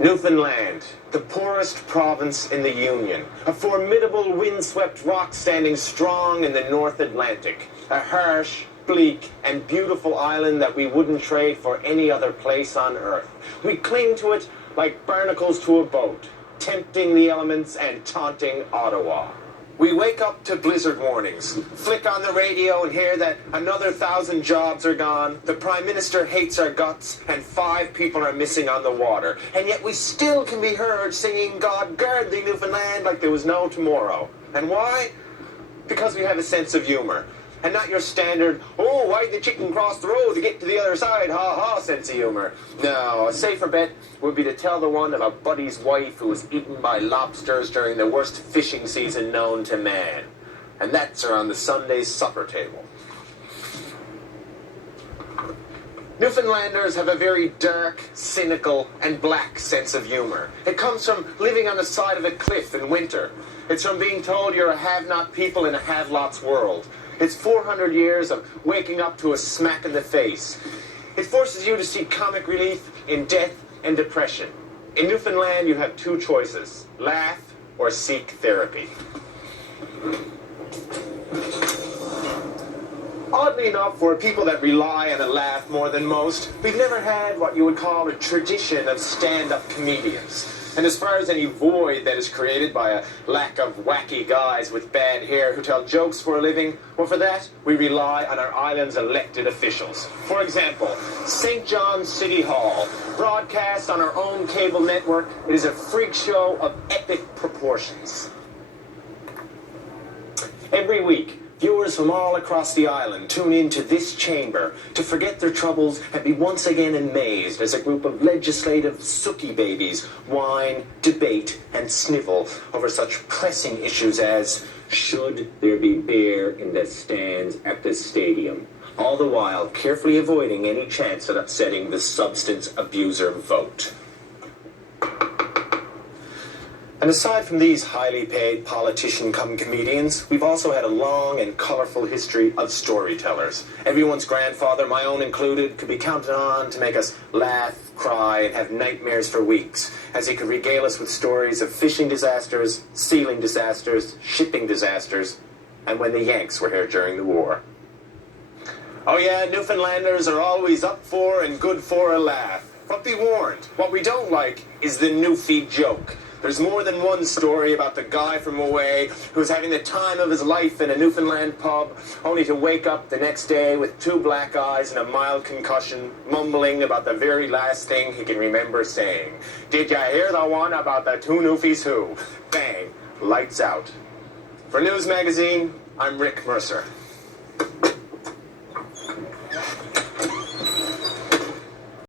Newfoundland, the poorest province in the Union, a formidable windswept rock standing strong in the North Atlantic, a harsh, bleak, and beautiful island that we wouldn't trade for any other place on Earth. We cling to it like barnacles to a boat, tempting the elements and taunting Ottawa. We wake up to blizzard warnings, flick on the radio and hear that another 1,000 jobs are gone, the Prime Minister hates our guts, and 5 people are missing on the water. And yet we still can be heard singing God Guard Thee Newfoundland like there was no tomorrow. And why? Because we have a sense of humor. And not your standard, oh, why'd the chicken cross the road to get to the other side, ha-ha sense of humor. No, a safer bet would be to tell the one of a buddy's wife who was eaten by lobsters during the worst fishing season known to man. And that's around the Sunday's supper table. Newfoundlanders have a very dark, cynical, and black sense of humor. It comes from living on the side of a cliff in winter. It's from being told you're a have-not people in a have-lots world. It's 400 years of waking up to a smack in the face. It forces you to seek comic relief in death and depression. In Newfoundland, you have 2 choices: laugh or seek therapy. Oddly enough, for people that rely on a laugh more than most, we've never had what you would call a tradition of stand-up comedians. And as far as any void that is created by a lack of wacky guys with bad hair who tell jokes for a living, well, for that, we rely on our island's elected officials. For example, St. John's City Hall, broadcast on our own cable network, it is a freak show of epic proportions. Every week, viewers from all across the island tune in to this chamber to forget their troubles and be once again amazed as a group of legislative sookie babies whine, debate, and snivel over such pressing issues as, should there be beer in the stands at the stadium? All the while carefully avoiding any chance at upsetting the substance abuser vote. And aside from these highly paid politician-cum-comedians, we've also had a long and colorful history of storytellers. Everyone's grandfather, my own included, could be counted on to make us laugh, cry, and have nightmares for weeks, as he could regale us with stories of fishing disasters, sealing disasters, shipping disasters, and when the Yanks were here during the war. Oh yeah, Newfoundlanders are always up for and good for a laugh. But be warned, what we don't like is the Newfie joke. There's more than one story about the guy from away who's having the time of his life in a Newfoundland pub, only to wake up the next day with 2 black eyes and a mild concussion, mumbling about the very last thing he can remember saying. Did ya hear the one about the 2 Newfies who? Bang, lights out. For News Magazine, I'm Rick Mercer.